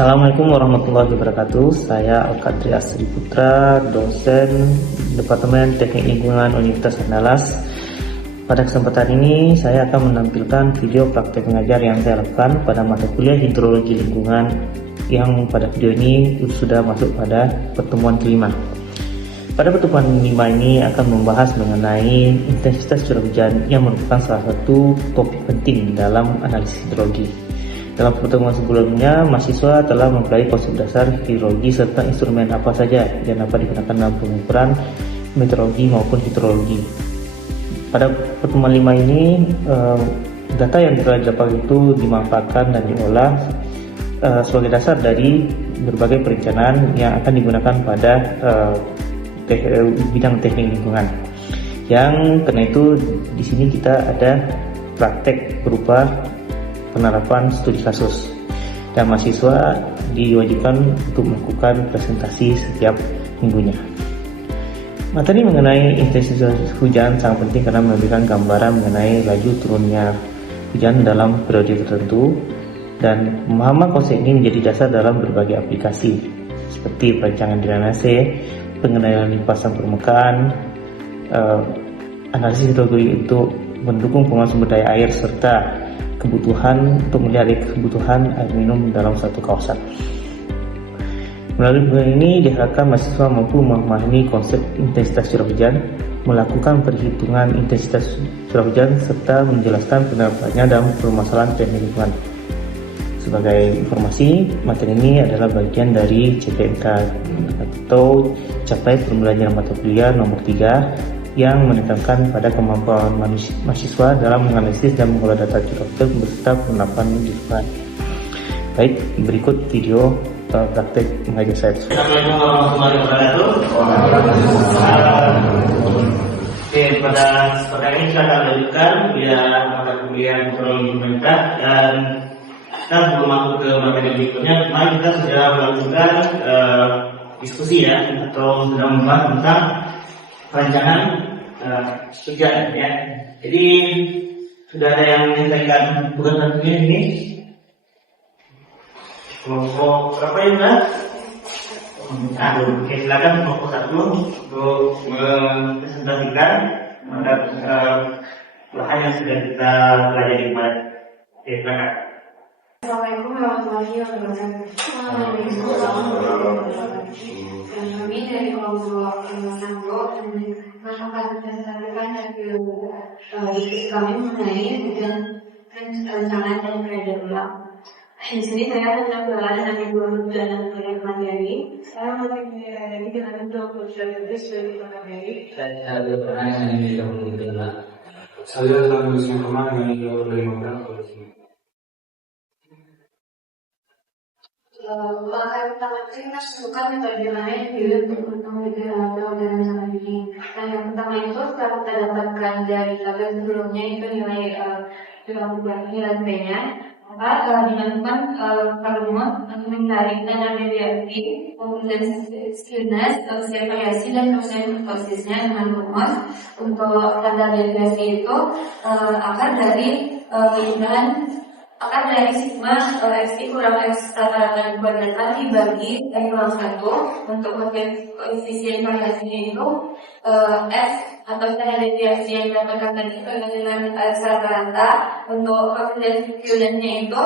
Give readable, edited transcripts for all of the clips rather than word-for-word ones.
Assalamualaikum warahmatullahi wabarakatuh. Saya Al-Qadri Asri Putra, dosen Departemen Teknik Lingkungan Universitas Andalas. Pada kesempatan ini saya akan menampilkan video praktek mengajar yang saya lakukan pada mata kuliah Hidrologi Lingkungan, yang pada video ini sudah masuk pada pertemuan kelima. Pada pertemuan kelima ini akan membahas mengenai intensitas curah hujan yang merupakan salah satu topik penting dalam analisis hidrologi. Dalam pertemuan sebelumnya, mahasiswa telah mempelajari konsep dasar hidrologi serta instrumen apa saja yang dapat digunakan dalam pengukuran meteorologi maupun hidrologi. Pada pertemuan 5 ini, data yang telah didapat itu dimanfaatkan dan diolah sebagai dasar dari berbagai perencanaan yang akan digunakan pada bidang teknik lingkungan. Yang karena itu di sini kita ada praktek berupa penerapan studi kasus, dan mahasiswa diwajibkan untuk melakukan presentasi setiap minggunya. Materi mengenai intensitas hujan sangat penting karena memberikan gambaran mengenai laju turunnya hujan dalam periode tertentu, dan pemahaman konsep ini menjadi dasar dalam berbagai aplikasi seperti perancangan drainase, pengendalian limpasan permukaan, analisis hidrologi untuk mendukung pengelolaan sumber daya air, serta kebutuhan untuk melihat kebutuhan air minum dalam satu kawasan. Melalui buku ini diharapkan mahasiswa mampu memahami konsep intensitas curah hujan, melakukan perhitungan intensitas curah hujan, serta menjelaskan penerapannya dalam permasalahan teknik lingkungan. Sebagai informasi, materi ini adalah bagian dari CPNK atau Capai Pembelajaran Mata Kuliah nomor 3 yang menekankan pada kemampuan mahasiswa dalam menganalisis dan mengolah data curah hujan beserta penerapan lingkungan. Baik, berikut video praktek mengajar saya. Assalamualaikum warahmatullahi wabarakatuh. Oke, pada kesempatan ini kita akan lanjutkan mata kuliah hidrologi pemerintah, dan kita sebelum masuk ke materi berikutnya, kemarin kita sudah melakukan diskusi atau sudah membahas tentang perancangan hujan ya. Jadi sudah ada yang menyelesaikan tugas satunya ini. Kelompok berapa ya Mbak? Oke, silakan kelompok 1 untuk mempresentasikan bahan yang sudah kita pelajari kemarin. Oke, silakan. Assalamualaikum warahmatullahi wabarakatuh. Dan kami dari kelompok 1 akan menyampaikan hasil diskusi kami mengenai rencana dan periode ulang. Di sini saya akan berbicara tentang dua hujan dan periode materi. Saya materi dengan 20 dari materi. Saya berperan dengan 20 Saya telah menuliskan kemarin dengan 25 Langkah pertama kita masukkan metode lain untuk mengetahui organisasi ini. Nah, yang pertama itu setelah kita dapatkan dari tabel sebelumnya itu nilai nilai B-nya, maka dilakukan rumus untuk mencari standar deviasi, kemudian skewness, variasi dan prosesnya dengan rumus. Untuk standar deviasi itu akar dari sigma x kurang x rata-rata data dibagi x kurang 1. Untuk koefisien variasinya itu f atau standar deviasi yang didapatkan tadi dengan x rata-rata. Untuk koefisien skewness-nya itu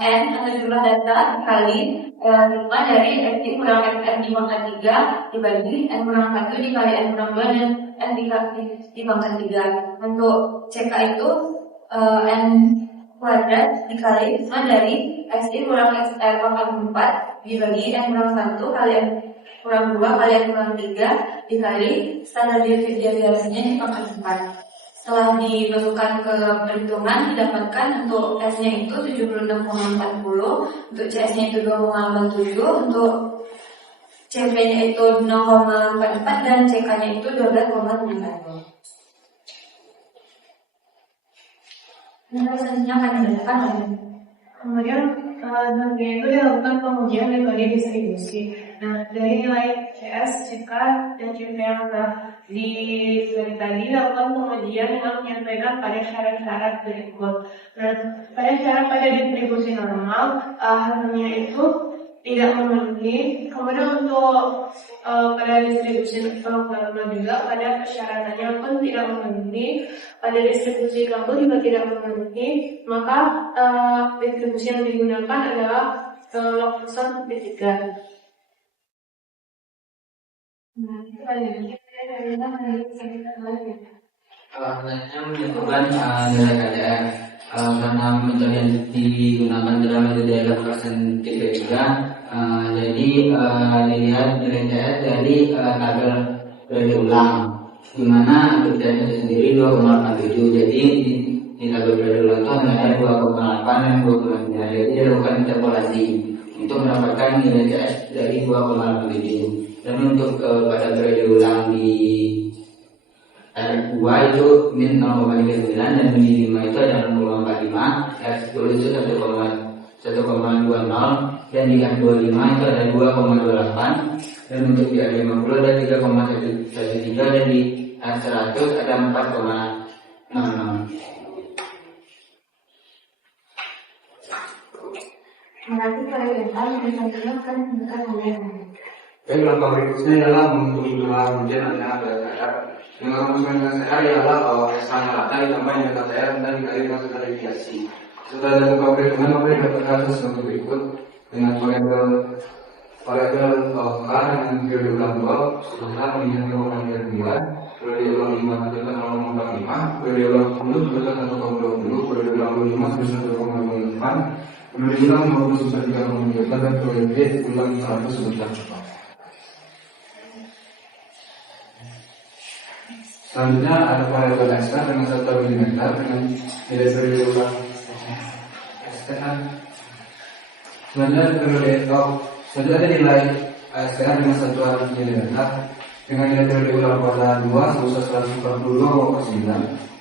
n atau jumlah data dikali sigma dari x kurang x n dipangkat 3 dibagi n kurang 1 dikali n kurang 2 dan n dipangkat 3. Untuk CK itu n kuadrat dikali sigma dari x kurang x pangkat 4 dibagi n kurang 1 kali n kurang 2 kali n kurang 3 dikali standar deviasinya di pangkat 4. Setelah dimasukkan ke perhitungan, didapatkan untuk S-nya itu 76,40, untuk CS-nya itu 2,87, untuk CV-nya itu 0,44 dan CK-nya itu 12,92. Selanjutnya akan dilakukan oleh kemudian nanti itu dilakukan pengujian metode distribusi. Nah, dari nilai CS, CK, dan CV yang telah diberi tadi, lakukan pengujian dengan menyampaikan pada syarat-syarat berikut. Nah, pada distribusi normal, hasilnya itu tidak memenuhi. Kemudian untuk pada distribusi normal juga, pada persyaratannya pun tidak memenuhi. Pada distribusi kabel juga tidak memenuhi. Maka distribusi yang digunakan adalah log person B3. Nah, itu Alasannya menyebabkan nilai KDR karena metode yang digunakan dalam metode allocation tipe 3, jadi dilihat nilai KDR dari tabel periode ulang, di mana KDR itu sendiri 2,87. Jadi di tabel periode ulang itu nilainya 2,8 dan 2,9. Jadi dilakukan interpolasi untuk mendapatkan nilai KDR dari 2,87. Dan untuk pada periode ulang di R2 itu min 0,39 dan min 5 itu adalah 0,45, R10 itu 1,20 dan di R25 itu ada 2,28 dan untuk di R50 ada 3,13 dan di R100 ada 4,66. Berarti kalian misalnya kan bukan hanya Baik, langkah berikutnya adalah menentukan ujian ada KDR. Dengan rumuskan KDR ialah bahwa S-nya rata ditambah dengan KDR dan dikali dengan verifikasi. Setelah dilakukan perhitungan, maka didapatkan hasil sebagai berikut dengan variabel K dengan periode ulang 2 sebesar menjadi 0,9, periode ulang 5 sebesar 0,45, periode ulang 10 sebesar 1,20, periode ulang 25 sebesar 0,28, periode ulang 50 sebesar 3,3 dan periode ulang 100 sebesar 4. Selanjutnya ada variabel SK dengan 1 mm dengan nilai periode ulang SK. Selanjutnya ada nilai SK dengan 1 mm dengan nilai periode ulang pada 2 sebesar 142,9,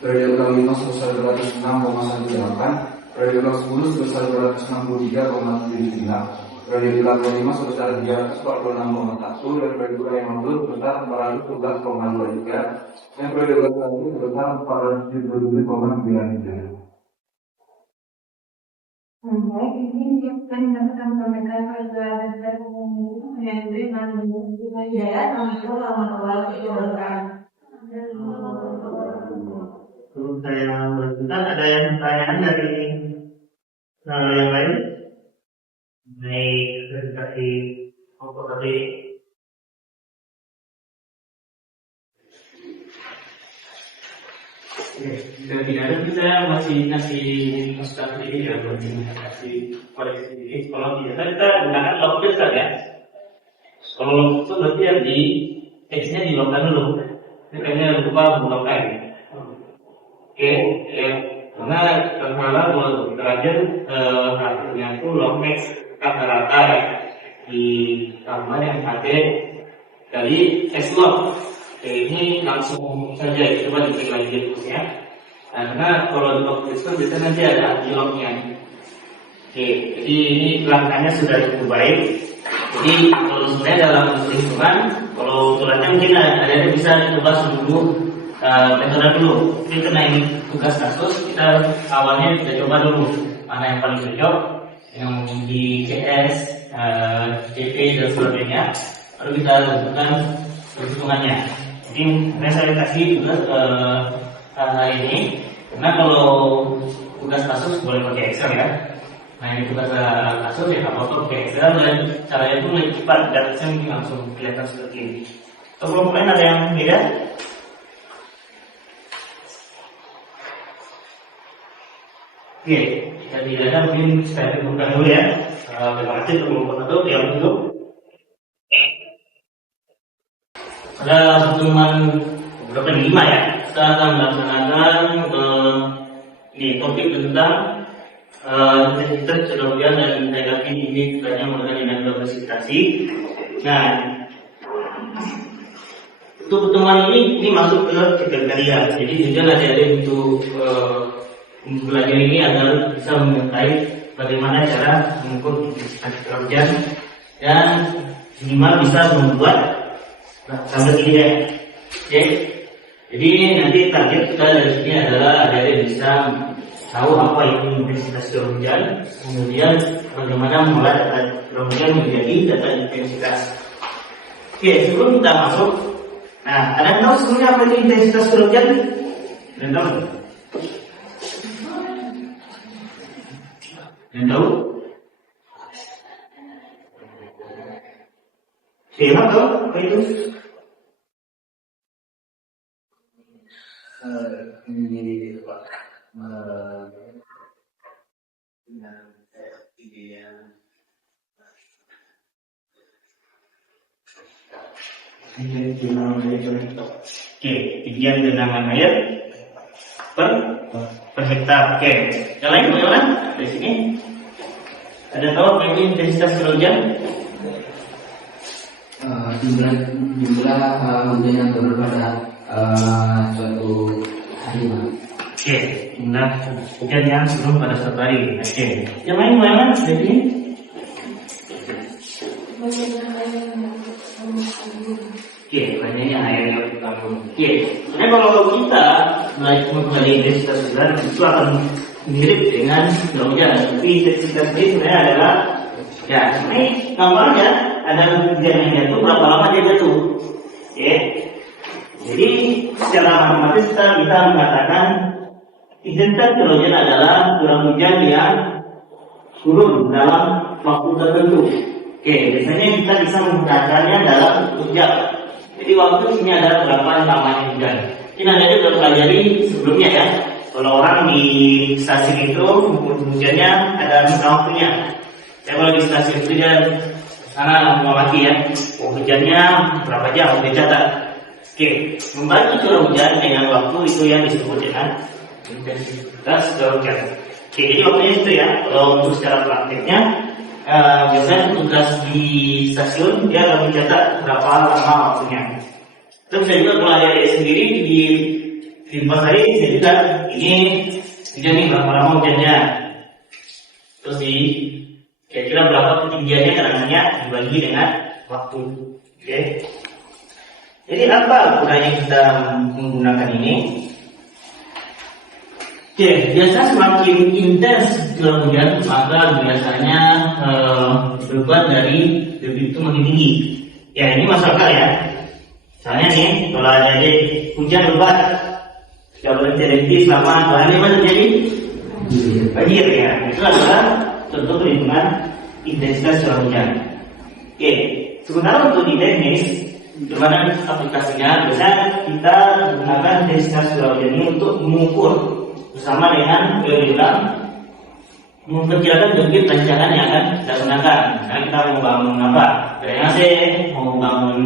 periode ulang 5 sebesar 206,18, periode ulang 10 sebesar 263,79. Periode ulang 5 sebesar 346,1 dan periode ulang 50 sebesar 411,23 dan periode ulang 1 sebesar 477,93. baik, ini kan dapat menyampaikan perjalanan dari yang dengan jaya untuk awal itu berkan. Sebelum saya melanjutkan, ada yang pertanyaan dari yang lain? Mengenai verifikasi pokok tadi. Dan tidak ada, kita masih kasih masukan sedikit ya, kasih koreksi sedikit. Kalau tidak, kita gunakan log besar ya. Kalau log itu berarti yang di X-nya dilogkan dulu. Ini kayaknya lupa melogkan. Oke, karena kalau terakhir hasilnya itu log X rata-rata ya, di tambah yang ada dari S-log. Ini langsung saja, coba diklik lagi terusnya. Karena kalau di log itu biasanya nanti ada anti-lognya. Oke, jadi ini langkahnya sudah cukup baik. Jadi kalau sebenarnya dalam perhitungan, kalau tulasnya mungkin ada yang bisa coba seluruh metode dulu. Ini karena ini tugas kasus, kita awalnya kita coba dulu mana yang paling cocok, yang di CS, CP dan sebagainya. Lalu kita lakukan perhitungannya. Jadi saya kasih tugas ini, karena kalau tugas kasus boleh pakai Excel ya. Nah ini tugas kasus ya nggak apa-apa pakai Excel dan caranya itu lebih cepat, datanya mungkin langsung kelihatan seperti ini. Sebelum lain ada yang beda? Oke, jadi ada mungkin saya tunjukkan dulu ya. Terima kasih untuk penutup yang untuk pada pertemuan beberapa 5 ya, kita akan melaksanakan ini topik tentang intensitas curah hujan dan negatif ini katanya menggunakan dinamika presipitasasi. Nah, untuk pertemuan ini masuk ke kriteria. Jadi juga ada untuk belajar ini agar bisa mengetahui bagaimana cara mengukur intensitas curah hujan dan minimal bisa membuat tabel ini ya. Oke. Jadi nanti target kita dari sini adalah adik-adik bisa tahu apa itu intensitas curah hujan, kemudian bagaimana mengolah data curah hujan menjadi data intensitas. Oke, sebelum kita masuk, nah, ada yang tahu sebenarnya apa itu intensitas curah hujan? Ada yang tahu? Yang tahu? Siapa tahu apa itu? Ini Pak. Oke, tinggian genangan air per hektar. Oke, yang lain bagaimana? Dari sini ada tahu apa itu intensitas curah hujan? Jumlah hujan yang turun pada suatu hari. Oke, jumlah hujan yang turun pada suatu hari. Oke, yang lain bagaimana? Dari sini? Oke, banyaknya air yang bertabung. Oke, sebenarnya kalau kita mempelajari intensitas hujan itu akan mirip dengan curah hujan. Tapi intensitas ini sebenarnya adalah ya, sebenarnya gambarnya ada hujan yang jatuh, berapa lama dia jatuh. Oke, jadi secara matematis kita bisa mengatakan intensitas curah hujan adalah curah hujan yang turun dalam waktu tertentu. Oke, biasanya kita bisa menggunakannya dalam bentuk jam. Jadi waktu sini ada berapa lamanya hujan. Ini nanti sudah pelajari sebelumnya ya. Kalau orang di stasiun itu hujannya ada waktunya. Saya kalau di stasiun itu dia karena mengamati ya, hujannya berapa jam dicatat. Oke, membagi curah hujan dengan waktu itu yang disebut dengan intensitas curah hujan. Oke, jadi waktunya itu ya. Kalau untuk secara prakteknya, biasanya tugas di stasiun dia akan mencatat berapa lama waktunya. Terus saya juga pelajari sendiri di hari saya juga ini hujan nih berapa lama hujannya. Terus di kira-kira berapa ketinggiannya kadang-kadang dibagi dengan waktu. Oke. Jadi apa gunanya kita menggunakan ini? Oke, biasanya semakin intens curah hujan maka biasanya beban dari debit itu makin tinggi. Ya ini masuk akal ya. Misalnya nih kalau ada hujan lebat, tidak boleh terjadi selama 2 hari apa terjadi? Banjir ya. Itu adalah contoh perhitungan intensitas curah hujan. Oke, sebenarnya untuk di teknis, bagaimana aplikasinya? Biasanya kita gunakan intensitas curah hujan ini untuk mengukur bersama dengan memperkirakan debit rancangan yang akan kita gunakan. Misalnya kita mau bangun apa? Drainase, mau bangun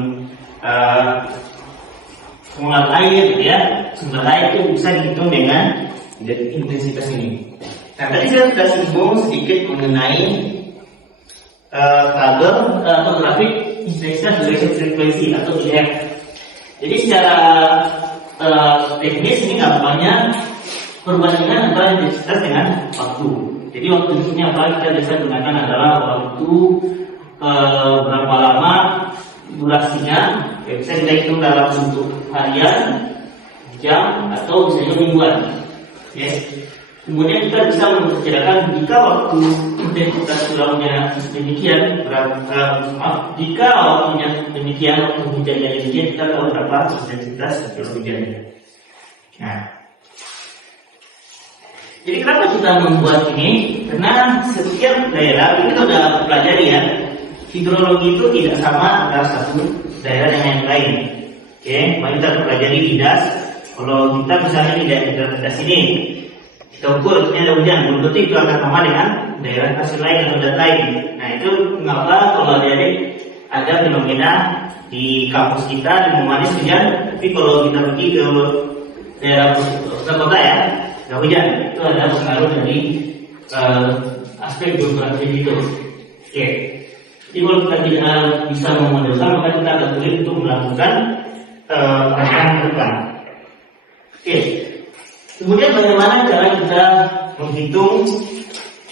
pengolahan air, gitu ya. Sumber air itu bisa dihitung dengan intensitas ini. Nah, tadi saya sudah singgung sedikit mengenai tabel atau grafik intensitas duration frekuensi atau IF. Jadi secara teknis ini gambarnya perbandingan antara intensitas dengan waktu. Jadi waktu di sini apa kita bisa gunakan adalah waktu berapa lama durasinya. Ya, bisa kita hitung dalam bentuk harian, jam, atau bisa juga mingguan. Ya. Kemudian kita bisa memperkirakan jika waktu intensitas curahnya demikian, jika waktunya demikian, waktu hujannya demikian, kita tahu berapa intensitas curah hujannya. Nah, jadi kenapa kita membuat ini? Karena setiap daerah ini kita sudah pelajari ya, hidrologi itu tidak sama antara satu daerah dengan yang lain. Oke, mari kita pelajari di DAS. Kalau kita misalnya di daerah sini, kita ukur ini ada hujan, belum tentu itu akan sama dengan daerah hasil lain atau data lain. Nah itu mengapa kalau ada fenomena di kampus kita di Mumanis hujan, tapi kalau kita pergi ke daerah kota ya, nggak hujan. Itu ada pengaruh dari aspek geografi itu. Oke. Jadi kalau kita tidak bisa memodelkan, maka kita akan sulit untuk melakukan perancangan ke depan. Oke. Kemudian bagaimana cara kita menghitung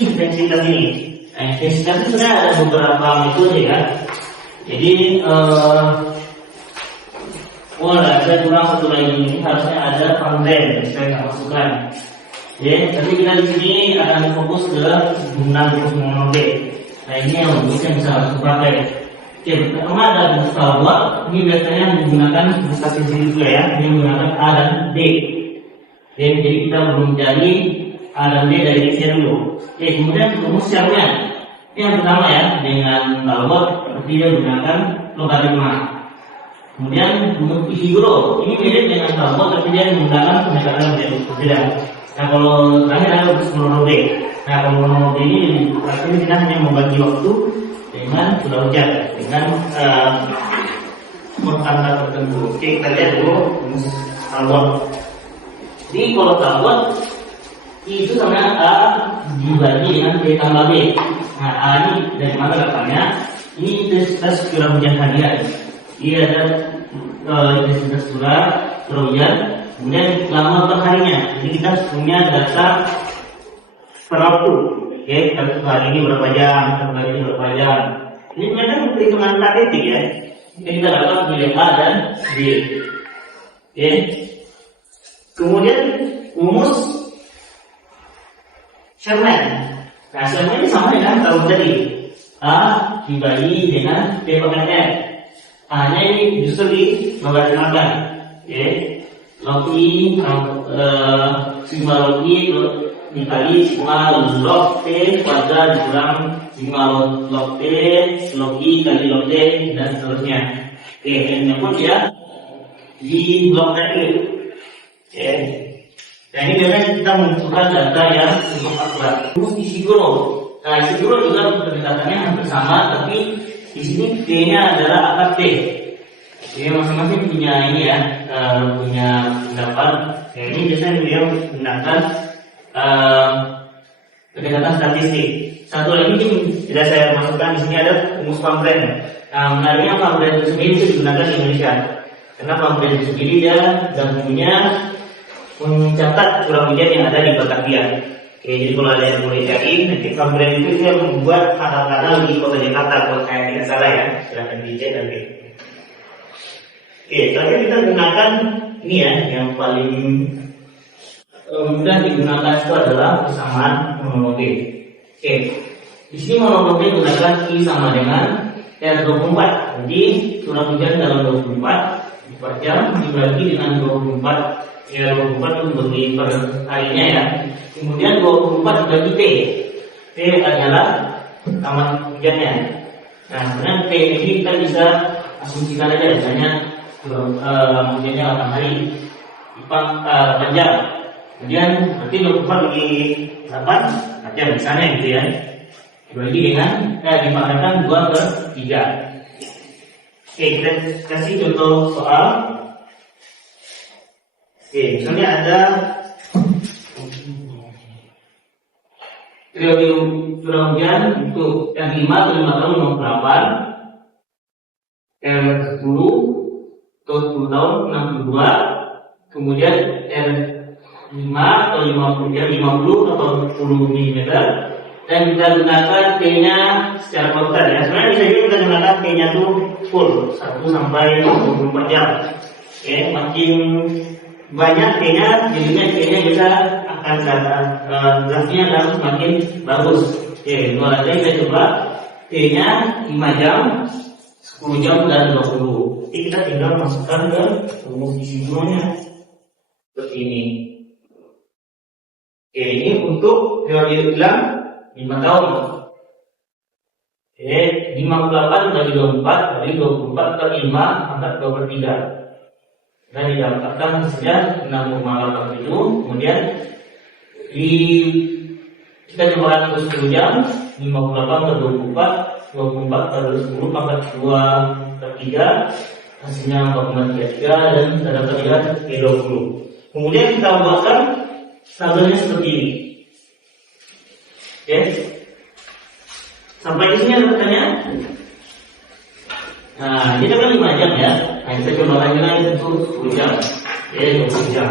intensitas ini? Nah, intensitas itu sebenarnya ada beberapa metode ya. Jadi ada kurang satu lagi, ini harusnya ada fundraise, saya nggak masukkan. Ya, tapi kita di sini akan fokus ke penggunaan rumus monobe. Nah ini yang rumus yang bisa langsung pakai. Oke, pertama ada rumus bahwa ini biasanya menggunakan rumus kasih juga ya, ini menggunakan A dan D. Jadi kita belum cari A dan D dari X dulu. Oke, kemudian rumus yang ini yang pertama ya, dengan bahwa seperti dia menggunakan logaritma. Kemudian rumus Pythagore ini mirip dengan bahwa tapi dia menggunakan pendekatan menjadi berbeda. Nah kalau terakhir ada rumus monobe. Nah kalau monobe ini artinya kita hanya membagi waktu dengan curah hujan dengan tanggal tertentu. Oke, kita lihat dulu rumus Talbot. Jadi kalau Talbot itu sama A dibagi dengan B tambah B. Nah A ini dari mana datangnya? Ini intensitas curah hujan harian. Ini ada intensitas curah hujan, kemudian lama per harinya. Jadi kita punya data per waktu. Oke, hari ini berapa jam, hari ini berapa jam. Ini memang perhitungan statistik ya. Jadi kita dapat nilai A dan B. Oke. Kemudian rumus Sherman. Nah, Sherman ini sama dengan tahun tadi. A dibagi dengan B pangkat F. A-nya ini justru dilogaritmakan. Oke. Log I, sigma log I dikali sigma log T kuadrat dikurang sigma log T log I kali log D dan seterusnya. Oke, ini pun ya di log tadi. Oke. Nah ini biasanya kita menentukan data yang cukup akurat. Rumus Pythagore. Nah Pythagore juga pendekatannya hampir sama, tapi di sini T-nya adalah akar T. Jadi masing-masing punya ini ya, punya pendapat. Ya, ini biasanya beliau menggunakan pendekatan statistik. Satu lagi yang tidak saya masukkan di sini ada rumus Pamren. Nah, menariknya Pamren itu sendiri itu digunakan di Indonesia. Karena Pamren itu sendiri dia punya mencatat curah hujan yang ada di Batavia. Oke, jadi kalau ada yang boleh cari, nanti Pamren itu dia membuat kanal-kanal di kota Jakarta. Kalau saya tidak salah ya, silahkan dicek nanti. Oke, terakhir kita gunakan ini ya, yang paling mudah digunakan itu adalah persamaan monobe. Oke, di sini monobe gunakan I sama dengan R24. Jadi curah hujan dalam 24 jam dibagi dengan 24. Ya 24 itu bagi per harinya ya. Kemudian 24 dibagi T. T adalah tamat hujannya. Nah, sebenarnya T ini kita bisa asumsikan aja misalnya hujannya 8 hari, 8 jam. Kemudian berarti 24 bagi 8 jam misalnya gitu ya. Dibagi dengan dipangkatkan 2/3. Oke, kita kasih contoh soal. Oke, misalnya ada periode curah hujan untuk yang 5 atau 5 tahun 68, R10 atau 10 tahun 62, kemudian R5 atau 50 ya 50 atau 10 mm, dan kita gunakan T-nya secara total ya. Sebenarnya bisa juga kita gunakan T-nya tuh full 1 sampai 24 jam. Oke, makin banyak T-nya, jadinya T-nya bisa akan grafiknya akan semakin bagus. Oke, dua lagi kita coba T-nya 5 jam, 10 jam dan 20. Jadi kita tinggal masukkan ke rumus Pythagore-nya seperti ini. Oke, ini untuk periode ulang 5 tahun. Oke, 58 bagi 24 dari 24 ke 5 angkat 2/3. Dan didapatkan hasilnya 6,87. Kemudian kita coba terus 10 jam, 58 per 24, 24 per 10 pangkat 2/3, hasilnya 4,33 dan kita dapatkan 20. Kemudian kita buatkan tabelnya seperti ini. Oke, sampai di sini ada pertanyaan? Nah, kita kan 5 jam ya. Nah, kita coba lagi untuk 10 jam. Ya, 20 jam.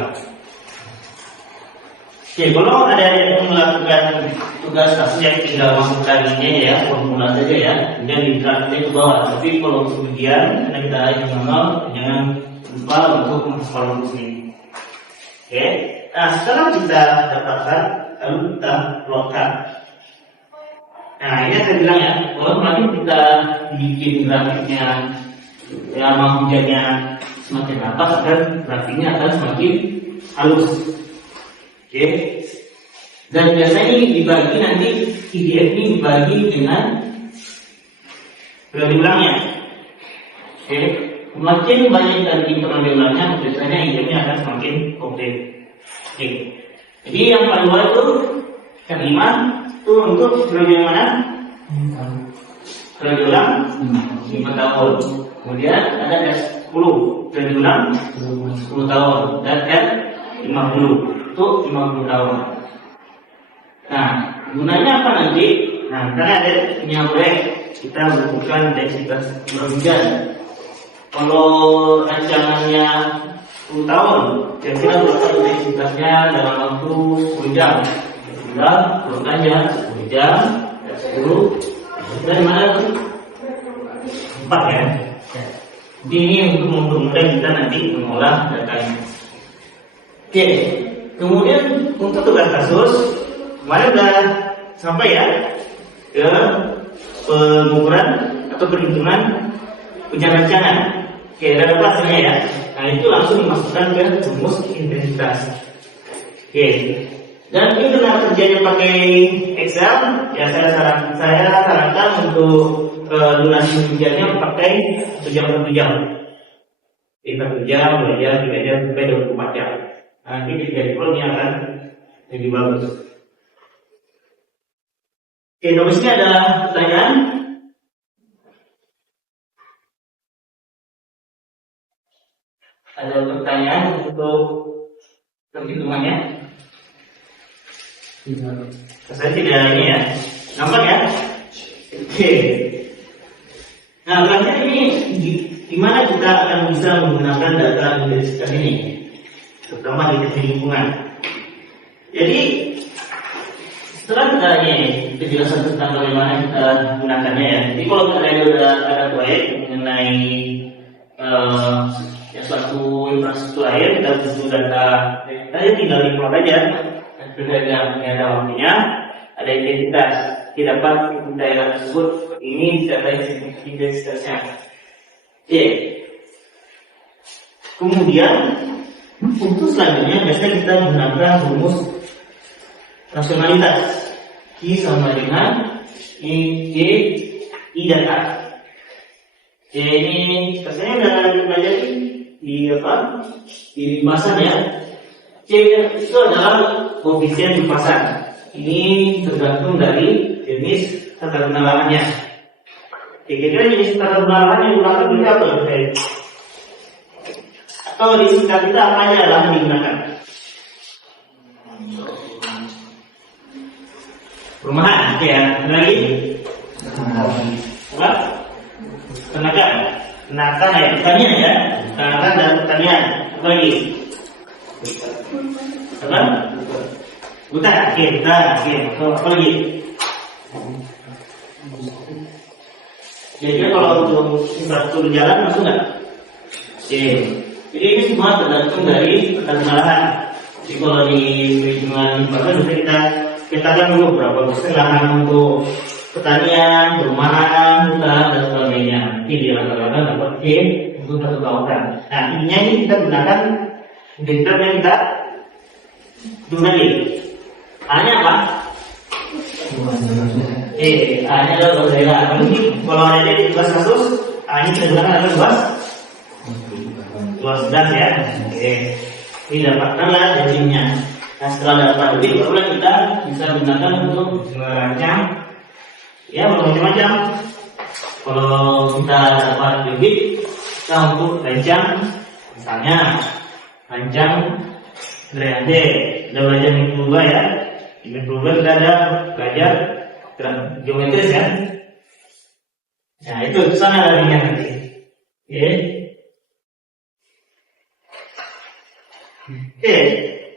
Oke, kalau ada yang melakukan tugas kasus yang tinggal masukkan ini ya, formula saja ya, kemudian diterapkan ke bawah. Tapi kalau untuk ujian, karena kita yang manual, jangan lupa untuk masukkan rumus ini. Oke, nah setelah kita dapatkan, lalu kita plotkan. Nah ini saya bilang ya, kalau makin kita bikin grafiknya, ya hujannya semakin atas, dan grafiknya akan semakin halus. Oke, dan biasanya ini dibagi nanti PDF ini dibagi dengan periode ulangnya. Oke, makin banyak tadi periode ulangnya, biasanya PDF-nya akan semakin komplit. Oke, jadi yang kedua itu kelima itu untuk periode yang mana? Periode ulang 5 tahun. Kemudian ada S10 periode ulang 10 tahun dan R50 itu 50 tahun. Nah, gunanya apa nanti? Nah, karena ada penyampai kita butuhkan densitas curah hujan. Kalau rancangannya 10 tahun, kira-kira berapa densitasnya dalam waktu 10 jam? Sudah, urutannya 10 jam, 10, dari mana tuh? 4 ya. Jadi ini untuk mempermudah kita nanti mengolah datanya. Oke. Kemudian untuk tugas kasus, kemarin sudah sampai ya ke pengukuran atau perhitungan hujan rancangan. Oke, ada hasilnya ya. Nah itu langsung dimasukkan ke rumus intensitas. Oke, dan ini karena kerjanya pakai Excel, ya saya sarankan untuk durasi hujannya pakai 1 jam per 1 jam. 1 jam, 2 jam, 3 jam, sampai 24 jam. Nanti ketika diplotnya akan lebih bagus. Oke, nomisnya ada pertanyaan? Ada pertanyaan untuk perhitungannya? Saya tidak ini ya. Nampak ya? Oke. Nah, selanjutnya ini gimana kita akan bisa menggunakan data intensitas ini? Terutama di teknik lingkungan. Jadi setelah kita penjelasan tentang bagaimana kita menggunakannya ya. Jadi kalau kita udah ada proyek mengenai suatu infrastruktur air, kita butuh data, kita tinggal import aja. Dan ada waktunya, ada intensitas. Kita dapat daerah tersebut ini data intensitasnya. Oke. Kemudian untuk selanjutnya biasanya kita menggunakan rumus rasionalitas. I sama dengan I data. Ini biasanya udah belajar di limpasan ya. C itu adalah koefisien limpasan. Ini tergantung dari jenis tata guna lahannya. Kira-kira jenis tata guna lahan yang digunakan berapa? Atau di sekitar kita apa aja lahan digunakan? Perumahan, oke ya. Ada lagi? Apa? Peternakan ya, pertanian ya. Peternakan dan pertanian. Apa lagi? Apa? Hutan, oke, hutan, oke. Apa lagi? Jadi kalau untuk infrastruktur jalan masuk nggak? Oke. Jadi ini semua tergantung dari tata lahan. Jadi kalau di perhitungan bahkan bisa kita kan dulu berapa persen lahan untuk pertanian, perumahan, hutan dan sebagainya. Nanti di rata-rata dapat C untuk satu kawasan. Nah intinya ini kita gunakan intensitas yang kita gunakan. A-nya apa? A-nya adalah daerah. Kalau ada di tugas kasus, A-nya kita gunakan adalah luas sedang ya. Oke. Ini dapatkanlah jadinya. Nah setelah dapat lebih, barulah kita bisa gunakan untuk merancang ya macam-macam. Kalau kita dapat lebih, kita untuk rancang misalnya rancang drainase. Kita belajar minggu 2 ya. Di minggu 2 kita ada belajar geometris ya. Nah itu sana larinya nanti. Oke.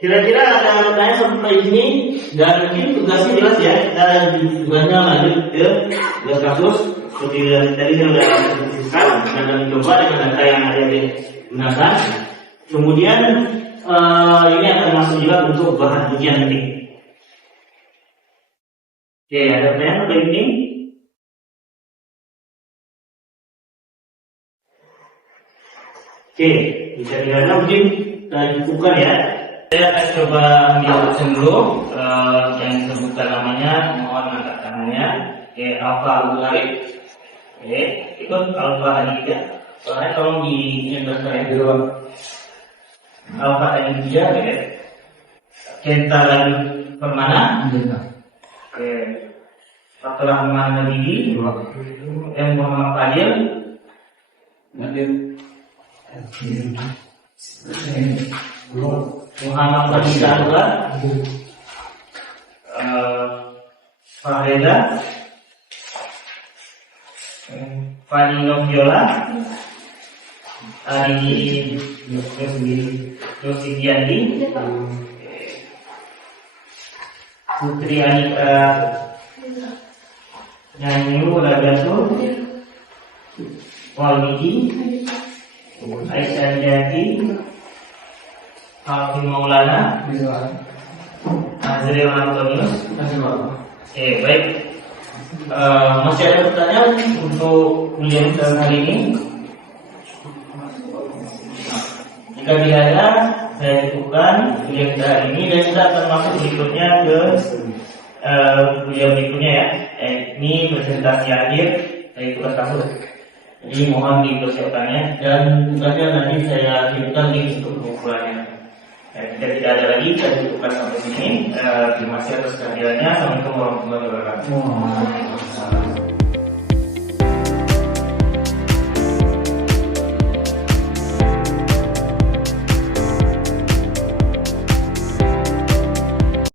Kira-kira ada pertanyaan seperti ini dan mungkin tugasnya jelas ya. Kita tugasnya lanjut ke tugas kasus seperti tadi saya sudah sebutkan dan mencoba dengan data yang ada digunakan. Kemudian ini akan masuk juga untuk bahan ujian nanti. Oke, ada pertanyaan seperti ini? Oke, bisa dilihat mungkin cukupkan ya. Saya akan coba ambil absen dulu yang disebutkan namanya, mohon angkat tangannya. Oke, Alfa Ugarit. Oke, ikut Alfa Aditya. Soalnya tolong di yang dulu. Alfa Aditya, oke. Kenta dan Permana. Oke. Faktor Rahman Nabi. Muhammad Fadil. Muhammad Fadil Anwar, Fahreda, Fani Noviola, Ari Yosidiandi, Putri Anika Nyanyu Ragatul, Walmidi, Aisyah Jati, Alfi Maulana, Azril Antonius. Baik. Masih ada pertanyaan untuk kuliah kita hari ini? Jika tidak ada, saya cukupkan kuliah kita hari ini dan kita akan masuk berikutnya ke kuliah berikutnya ya. Ini presentasi akhir dari tugas kasus. Jadi mohon dipersiapkannya dan tugasnya nanti saya kirimkan link untuk pengumpulannya. Jika tidak ada lagi, saya cukupkan sampai sini. Terima kasih atas kehadirannya. Assalamualaikum warahmatullahi wabarakatuh.